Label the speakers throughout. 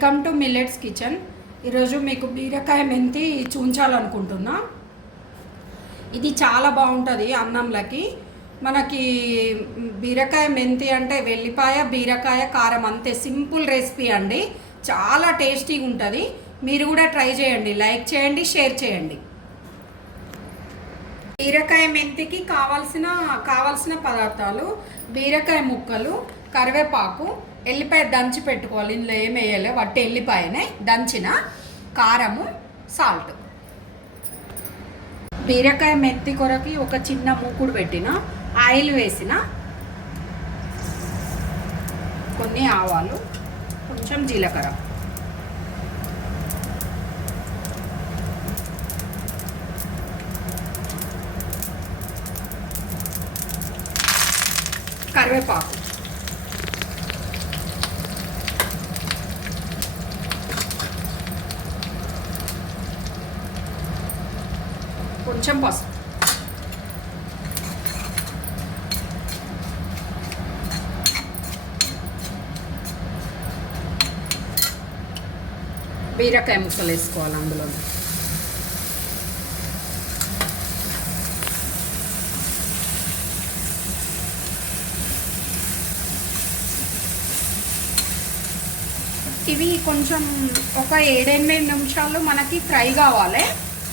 Speaker 1: Welcome to millets kitchen ఈరోజు మీకు బీరకాయ మెంతి చూంచాలనుకుంటున్నా. ఇది చాలా బాగుంటుంది అన్నంలకి. మనకి బీరకాయ మెంతి అంటే వెల్లిపాయ బీరకాయ కారం అంతే. సింపుల్ రెసిపీ అండి. చాలా టేస్టీగా ఉంటుంది. మీరు కూడా ట్రై చేయండి. లైక్ చేయండి షేర్ చేయండి. బీరకాయ మెంతికి కావాల్సిన కావాల్సిన పదార్థాలు బీరకాయ ముక్కలు కరివేపాకు ఎల్లిపాయ దంచి పెట్టుకోవాలి. ఇందులో ఏం వేయాలి వట్టి ఎల్లిపాయనే దంచిన కారము సాల్ట్ బీరకాయ మెత్తి కొరకి ఒక చిన్న మూకుడు పెట్టిన ఆయిల్ వేసిన కొన్ని ఆవాలు కొంచెం జీలకర్ర. కరివేపాకు. కొంచెం పసుపు. బీరకాయ ముక్కలు వేసుకోవాలి అందులో. ఇవి కొంచెం ఒక ఏడెనిమిది నిమిషాలు మనకి ఫ్రై కావాలి.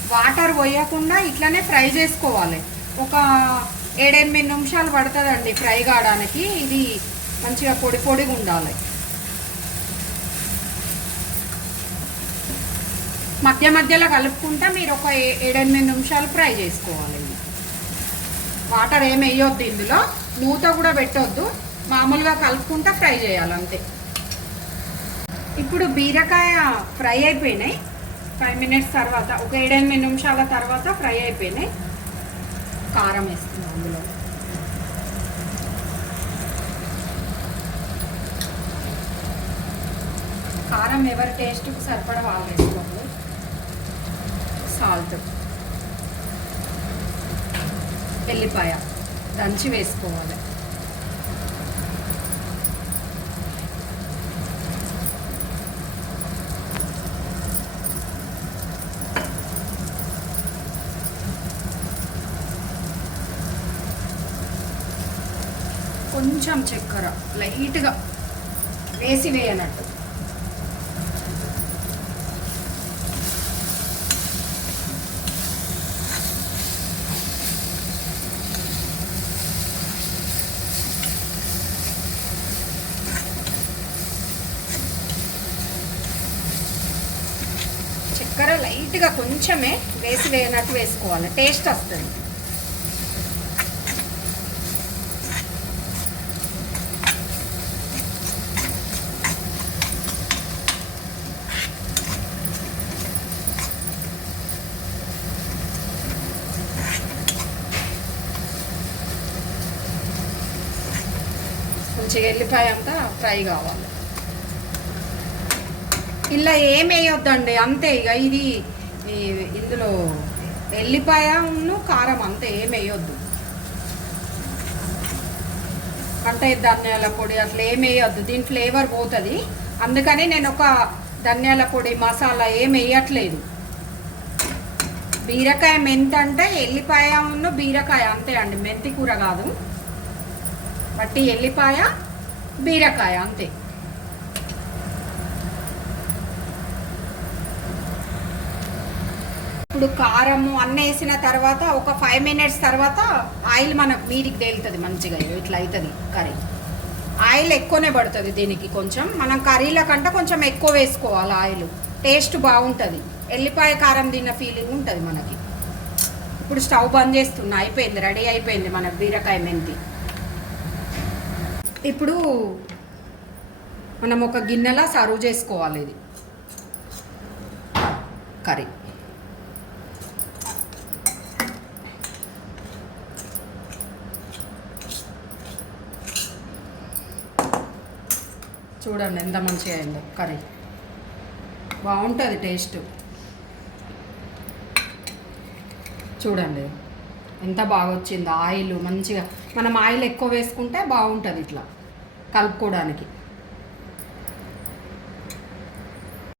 Speaker 1: వాటర్ పోయకుండా ఇట్లనే ఫ్రై చేసుకోవాలి. ఒక ఏడెనిమిది నిమిషాలు పడుతుందండి ఫ్రై కావడానికి. ఇది మంచిగా పొడి పొడిగా ఉండాలి. మధ్య మధ్యలో కలుపుకుంటా మీరు ఒక ఏ- ఏడెనిమిది నిమిషాలు ఫ్రై చేసుకోవాలి. వాటర్ ఏమి వేయొద్దు ఇందులో. మూత కూడా పెట్టొద్దు. మామూలుగా కలుపుకుంటా ఫ్రై చేయాలి అంతే. ఇప్పుడు బీరకాయ ఫ్రై అయిపోయినాయి. ఫైవ్ మినిట్స్ తర్వాత ఒక ఏడెనిమిది నిమిషాల తర్వాత ఫ్రై అయిపోయినాయి. కారం వేస్తున్నాం అందులో. కారం ఎవరి టేస్ట్కి సరిపడా వాళ్ళు వేసుకోండి. సాల్ట్ ఎల్లిపాయ దంచి వేసుకోవాలి. కొంచెం చక్కెర లైట్గా వేసి వేయనట్టు. చక్కెర లైట్గా కొంచెమే వేసి వేయనట్టు వేసుకోవాలి. టేస్ట్ వస్తుంది. మంచిగా ఎల్లిపాయ అంతా ఫ్రై కావాలి. ఇలా ఏం వేయొద్దండి అంతే ఇక ఇది ఇందులో ఎల్లిపాయ ఉన్ను కారం అంతే ఏం వేయొద్దు. అంటే ధనియాల పొడి అట్లా ఏం వేయొద్దు దీని ఫ్లేవర్ పోతుంది. అందుకని నేను ఒక ధనియాల పొడి మసాలా ఏం వేయట్లేదు. బీరకాయ మెంతి అంటే ఎల్లిపాయ ఉన్న బీరకాయ అంతే అండి మెంతి కూర కాదు. వట్టి ఎల్లిపాయ బీరకాయ అంతే. ఇప్పుడు కారము అన్నీ వేసిన తర్వాత ఒక ఫైవ్ మినిట్స్ తర్వాత ఆయిల్ మనకు మీదికి తేలుతుంది మంచిగా ఇట్లా అవుతుంది కర్రీ. ఆయిల్ ఎక్కువనే పడుతుంది దీనికి కొంచెం. మనం కర్రీల కంటే కొంచెం ఎక్కువ వేసుకోవాలి ఆయిల్. టేస్ట్ బాగుంటుంది. ఎల్లిపాయ కారం తిన్న ఫీలింగ్ ఉంటుంది మనకి. ఇప్పుడు స్టవ్ బంద్ చేస్తున్నా అయిపోయింది రెడీ అయిపోయింది మన బీరకాయ మెంతి. ఇప్పుడు మనం ఒక గిన్నెలా సర్వ్ చేసుకోవాలి ఇది. కర్రీ. చూడండి ఎంత మంచిగా అయిందో కర్రీ. బాగుంటుంది టేస్ట్. చూడండి ఎంత బాగా వచ్చిందో ఆయిల్ మంచిగా మనం ఆయిల్ ఎక్కువ వేసుకుంటే బాగుంటుంది ఇట్లా కలుపుకోవడానికి.